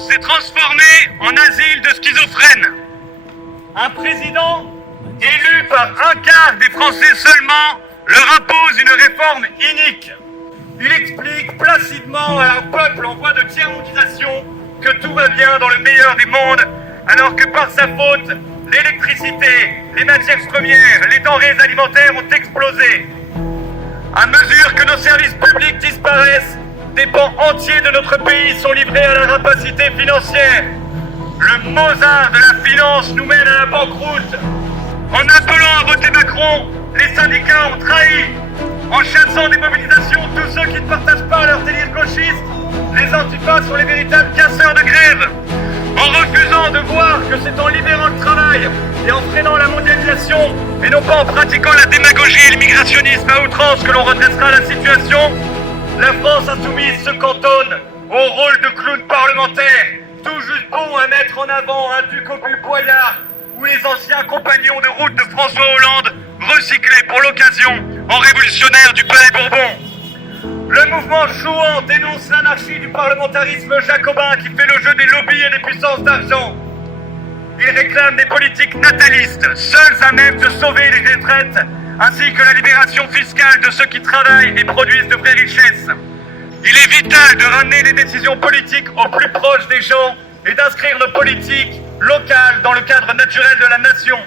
France s'est transformée en asile de schizophrènes. Un président élu par un quart des Français seulement leur impose une réforme inique. Il explique placidement à un peuple en voie de tiers-mondisation que tout va bien dans le meilleur des mondes, alors que par sa faute, l'électricité, les matières premières, les denrées alimentaires ont explosé. À mesure que nos services publics disparaissent, des pans entiers de notre pays sont livrés à la rapacité financière. Le Mozart de la finance nous mène à la banqueroute. En appelant à voter Macron, les syndicats ont trahi. En chassant des mobilisations tous ceux qui ne partagent pas leur délire gauchiste, les antifas sont les véritables casseurs de grève. En refusant de voir que c'est en libérant le travail et en freinant la mondialisation, et non pas en pratiquant la démagogie et l'immigrationnisme à outrance que l'on redressera la situation, la France insoumise se cantonne au rôle de clown parlementaire, tout juste bon à mettre en avant un duc au but boyard ou les anciens compagnons de route de François Hollande, recyclés pour l'occasion en révolutionnaires du Palais Bourbon. Le mouvement Chouan dénonce l'anarchie du parlementarisme jacobin qui fait le jeu des lobbies et des puissances d'argent. Il réclame des politiques natalistes, seules à même de sauver les retraites, ainsi que la libération fiscale de ceux qui travaillent et produisent de vraies richesses. Il est vital de ramener les décisions politiques au plus proche des gens et d'inscrire nos politiques locales dans le cadre naturel de la nation.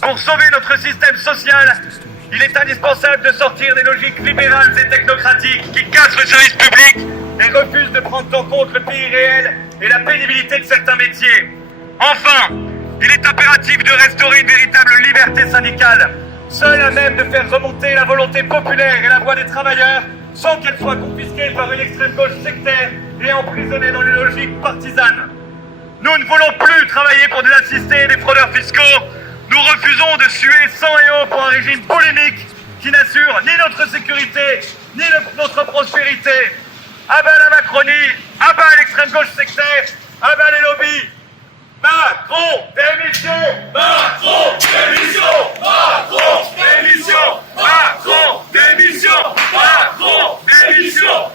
Pour sauver notre système social, il est indispensable de sortir des logiques libérales et technocratiques qui cassent le service public et refusent de prendre en compte le pays réel et la pénibilité de certains métiers. Enfin, il est impératif de restaurer une véritable liberté syndicale, seule à même de faire remonter la volonté populaire et la voix des travailleurs sans qu'elle soit confisquée par une extrême gauche sectaire et emprisonnée dans les logiques partisanes. Nous ne voulons plus travailler pour des assistés et des fraudeurs fiscaux. Nous refusons de suer sang et eau pour un régime polémique qui n'assure ni notre sécurité, ni notre prospérité. À bas la Macronie, à bas l'extrême gauche sectaire, à bas les lobbies. Macron, démission! Macron, démission! Macron, démission! Macron, démission! Macron, démission!